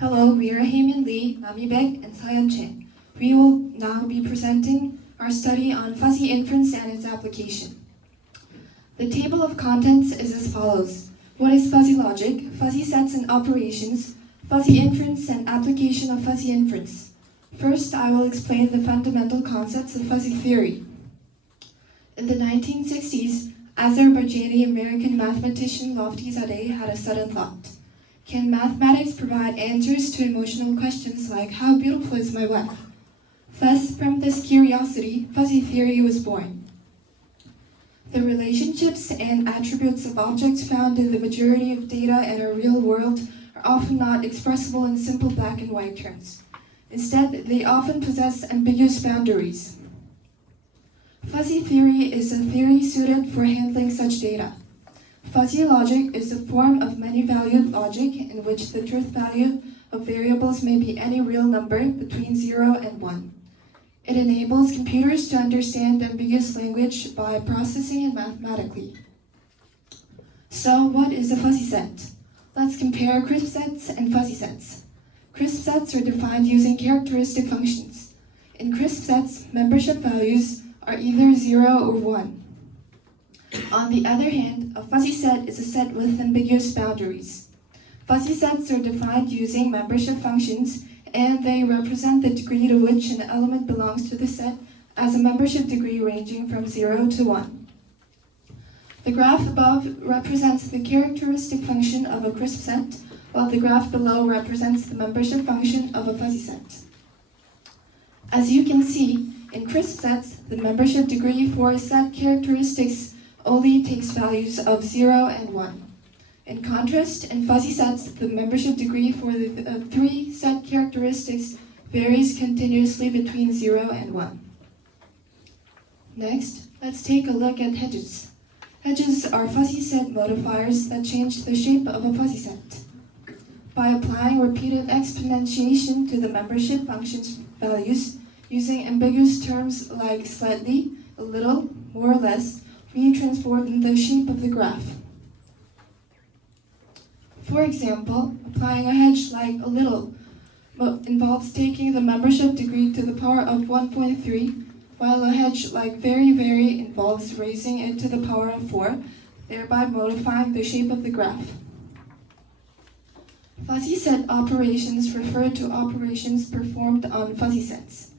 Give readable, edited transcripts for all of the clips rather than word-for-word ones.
Hello, we are Heymin Lee, Nami Baek, and Sayan Chen. We will now be presenting our study on fuzzy inference and its application. The table of contents is as follows. What is fuzzy logic, fuzzy sets and operations, fuzzy inference and application of fuzzy inference? First, I will explain the fundamental concepts of fuzzy theory. In the 1960s, Azerbaijani-American mathematician Loftizadeh had a sudden thought. Can mathematics provide answers to emotional questions like, how beautiful is my wife? Thus, from this curiosity, fuzzy theory was born. The relationships and attributes of objects found in the majority of data in our real world are often not expressible in simple black and white terms. Instead, they often possess ambiguous boundaries. Fuzzy theory is a theory suited for handling such data. Fuzzy logic is a form of many-valued logic in which the truth value of variables may be any real number between 0 and 1. It enables computers to understand ambiguous language by processing it mathematically. So, what is a fuzzy set? Let's compare crisp sets and fuzzy sets. Crisp sets are defined using characteristic functions. In crisp sets, membership values are either 0 or 1. On the other hand, a fuzzy set is a set with ambiguous boundaries. Fuzzy sets are defined using membership functions, and they represent the degree to which an element belongs to the set as a membership degree ranging from 0 to 1. The graph above represents the characteristic function of a crisp set, while the graph below represents the membership function of a fuzzy set. As you can see, in crisp sets, the membership degree for a set characteristics only takes values of 0 and 1. In contrast, in fuzzy sets, the membership degree for the three set characteristics varies continuously between 0 and 1. Next, let's take a look at hedges. Hedges are fuzzy set modifiers that change the shape of a fuzzy set. By applying repeated exponentiation to the membership function's values, using ambiguous terms like slightly, a little, more or less, we transform the shape of the graph. For example, applying a hedge like a little involves taking the membership degree to the power of 1.3, while a hedge like very, very involves raising it to the power of 4, thereby modifying the shape of the graph. Fuzzy set operations refer to operations performed on fuzzy sets.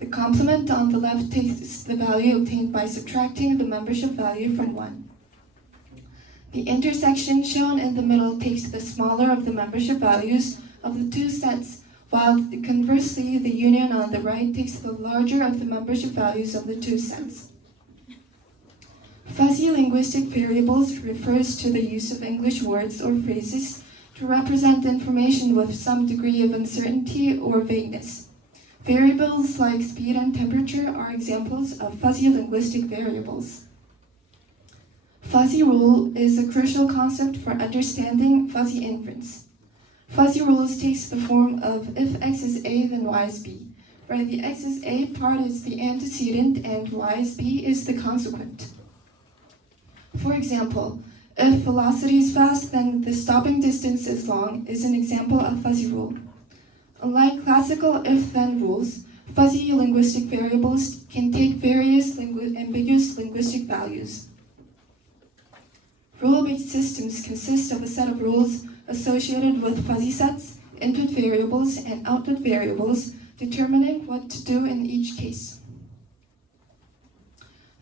The complement on the left takes the value obtained by subtracting the membership value from 1. The intersection shown in the middle takes the smaller of the membership values of the two sets, while conversely the union on the right takes the larger of the membership values of the two sets. Fuzzy linguistic variables refers to the use of English words or phrases to represent information with some degree of uncertainty or vagueness. Variables like speed and temperature are examples of fuzzy linguistic variables. Fuzzy rule is a crucial concept for understanding fuzzy inference. Fuzzy rules takes the form of if x is A, then y is B, where the x is A part is the antecedent and y is B is the consequent. For example, if velocity is fast, then the stopping distance is long is an example of fuzzy rule. Unlike classical if-then rules, fuzzy linguistic variables can take various ambiguous linguistic values. Rule-based systems consist of a set of rules associated with fuzzy sets, input variables, and output variables, determining what to do in each case.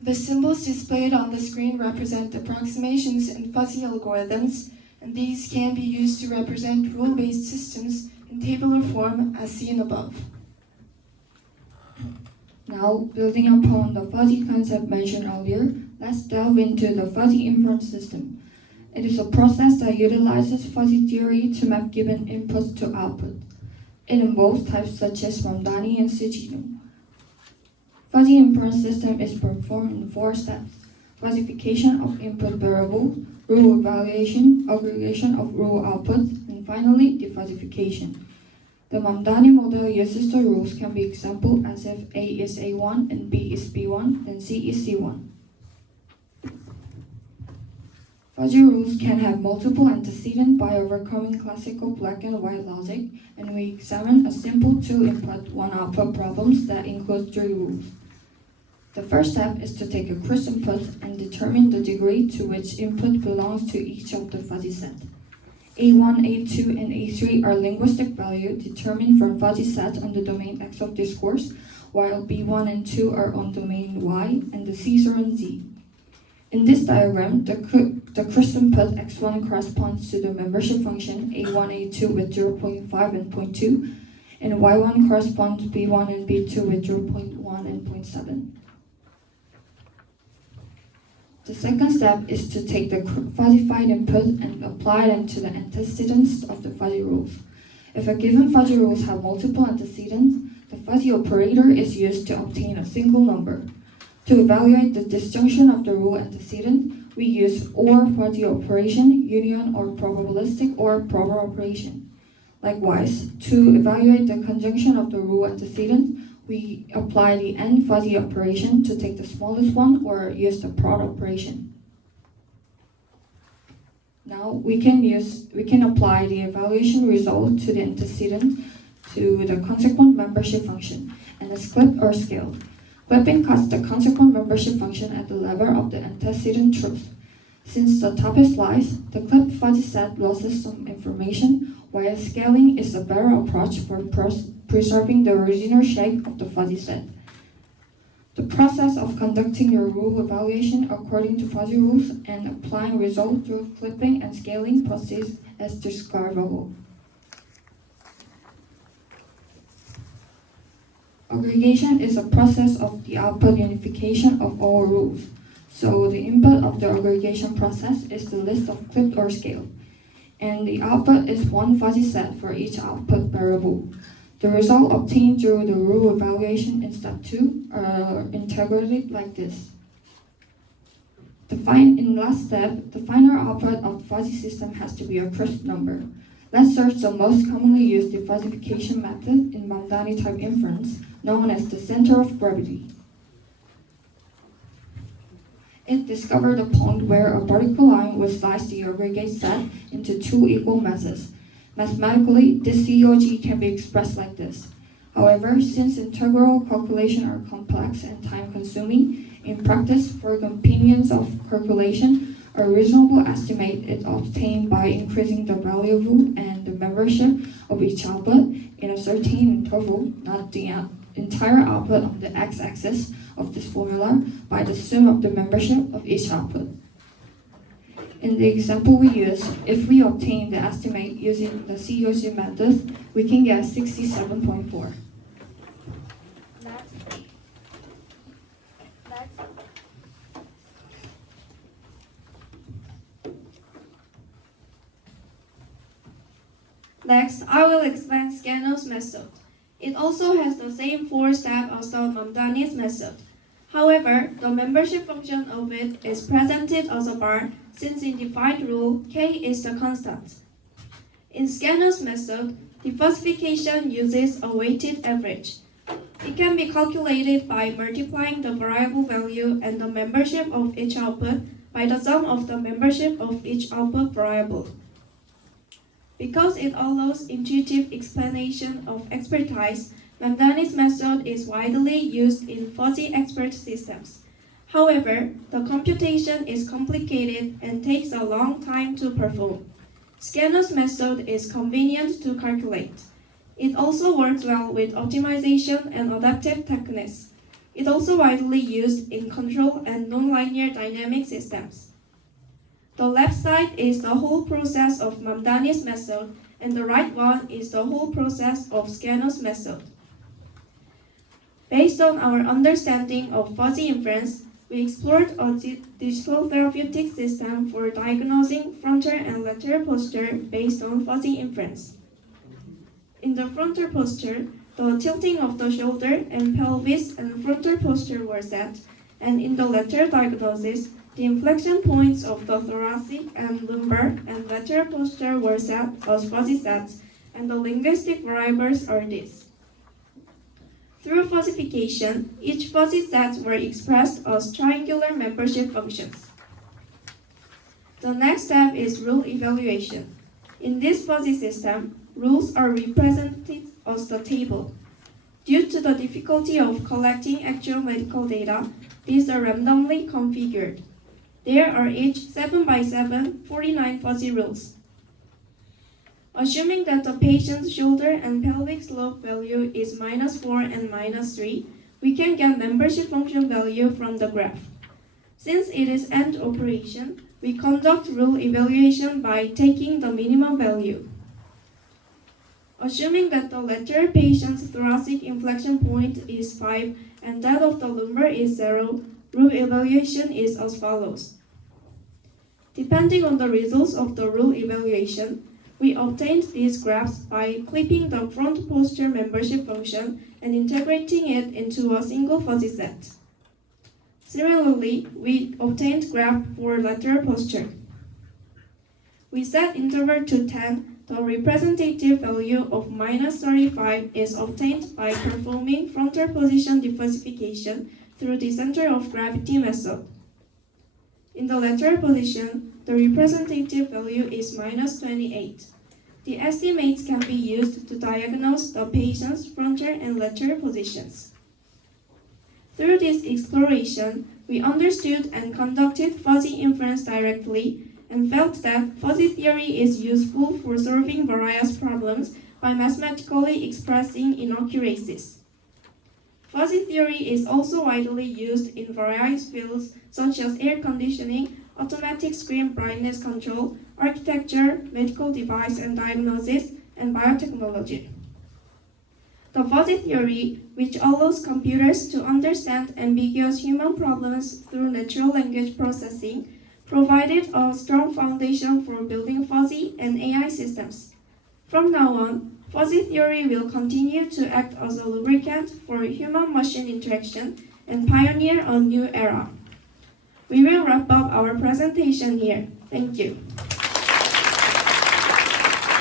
The symbols displayed on the screen represent approximations in fuzzy algorithms, and these can be used to represent rule-based systems in tabular form as seen above. Now, building upon the fuzzy concept mentioned earlier, let's delve into the fuzzy inference system. It is a process that utilizes fuzzy theory to map given inputs to output. It involves types such as Mamdani and Sugeno. Fuzzy inference system is performed in 4 steps: classification of input variables, rule evaluation, aggregation of rule outputs, and finally, defuzzification. The Mamdani model uses the rules can be exampled as if A is A1 and B is B1, then C is C1. Fuzzy rules can have multiple antecedents by overcoming classical black and white logic, and we examine a simple 2-input, 1-output problems that include 3 rules. The first step is to take a crisp input and determine the degree to which input belongs to each of the fuzzy sets. A1, A2, and A3 are linguistic values determined from fuzzy sets on the domain X of discourse, while B1 and 2 are on domain Y, and the C's are on Z. In this diagram, the crisp input x1 corresponds to the membership function a1, a2 with 0.5 and 0.2, and y1 corresponds to b1 and b2 with 0.1 and 0.7. The second step is to take the fuzzified input and apply them to the antecedents of the fuzzy rules. If a given fuzzy rules have multiple antecedents, the fuzzy operator is used to obtain a single number. To evaluate the disjunction of the rule antecedent, we use OR fuzzy operation, union or probabilistic or prober operation. Likewise, to evaluate the conjunction of the rule antecedent, we apply the AND fuzzy operation to take the smallest one or use the prod operation. Now we can apply the evaluation result to the antecedent to the consequent membership function and is clipped or scaled. Clipping cuts the consequent membership function at the level of the antecedent truth. Since the top is sliced, the clipped fuzzy set loses some information, while scaling is a better approach for preserving the original shape of the fuzzy set. The process of conducting your rule evaluation according to fuzzy rules and applying results through clipping and scaling proceeds as describable. Aggregation is a process of the output unification of all rules. So the input of the aggregation process is the list of clipped or scaled, and the output is one fuzzy set for each output variable. The result obtained through the rule evaluation in step 2 are integrated like this. In last step, the final output of the fuzzy system has to be a crisp number. Let's search the most commonly used defuzzification method in Mamdani type inference, known as the center of gravity. It discovered a point where a vertical line would slice the aggregate set into 2 equal masses. Mathematically, this COG can be expressed like this. However, since integral calculations are complex and time-consuming, in practice, for convenience of calculation, a reasonable estimate is obtained by increasing the variable and the membership of each output in a certain interval, not the entire output on the x-axis of this formula, by the sum of the membership of each output. In the example we use, if we obtain the estimate using the COG method, we can get 67.4. Next, I will explain Sugeno's method. It also has the same 4 steps as the Mamdani's method. However, the membership function of it is presented as a bar, since in defined rule, k is the constant. In Sugeno's method, defuzzification uses a weighted average. It can be calculated by multiplying the variable value and the membership of each output by the sum of the membership of each output variable. Because it allows intuitive explanation of expertise, Mamdani's method is widely used in fuzzy expert systems. However, the computation is complicated and takes a long time to perform. Sugeno's method is convenient to calculate. It also works well with optimization and adaptive techniques. It is also widely used in control and nonlinear dynamic systems. The left side is the whole process of Mamdani's method, and the right one is the whole process of Sugeno's method. Based on our understanding of fuzzy inference, we explored a digital therapeutic system for diagnosing frontal and lateral posture based on fuzzy inference. In the frontal posture, the tilting of the shoulder and pelvis and frontal posture were set, and in the lateral diagnosis, the inflection points of the thoracic and lumbar and lateral posture were set as fuzzy sets, and the linguistic variables are these. Through fuzzification, each fuzzy set were expressed as triangular membership functions. The next step is rule evaluation. In this fuzzy system, rules are represented as the table. Due to the difficulty of collecting actual medical data, these are randomly configured. There are each 7 by 7, 49 fuzzy rules. Assuming that the patient's shoulder and pelvic slope value is -4 and -3, we can get membership function value from the graph. Since it is AND operation, we conduct rule evaluation by taking the minimum value. Assuming that the latter patient's thoracic inflection point is 5 and that of the lumbar is 0, rule evaluation is as follows. Depending on the results of the rule evaluation, we obtained these graphs by clipping the front posture membership function and integrating it into a single fuzzy set. Similarly, we obtained graph for lateral posture. We set interval to 10. The representative value of -35 is obtained by performing frontal position diversification through the center of gravity method. In the lateral position, the representative value is -28. The estimates can be used to diagnose the patient's frontal and lateral positions. Through this exploration, we understood and conducted fuzzy inference directly and felt that fuzzy theory is useful for solving various problems by mathematically expressing inaccuracies. Fuzzy theory is also widely used in various fields such as air conditioning, automatic screen brightness control, architecture, medical device and diagnosis, and biotechnology. The fuzzy theory, which allows computers to understand ambiguous human problems through natural language processing, provided a strong foundation for building fuzzy and AI systems. From now on, fuzzy theory will continue to act as a lubricant for human-machine interaction and pioneer a new era. We will wrap up our presentation here. Thank you.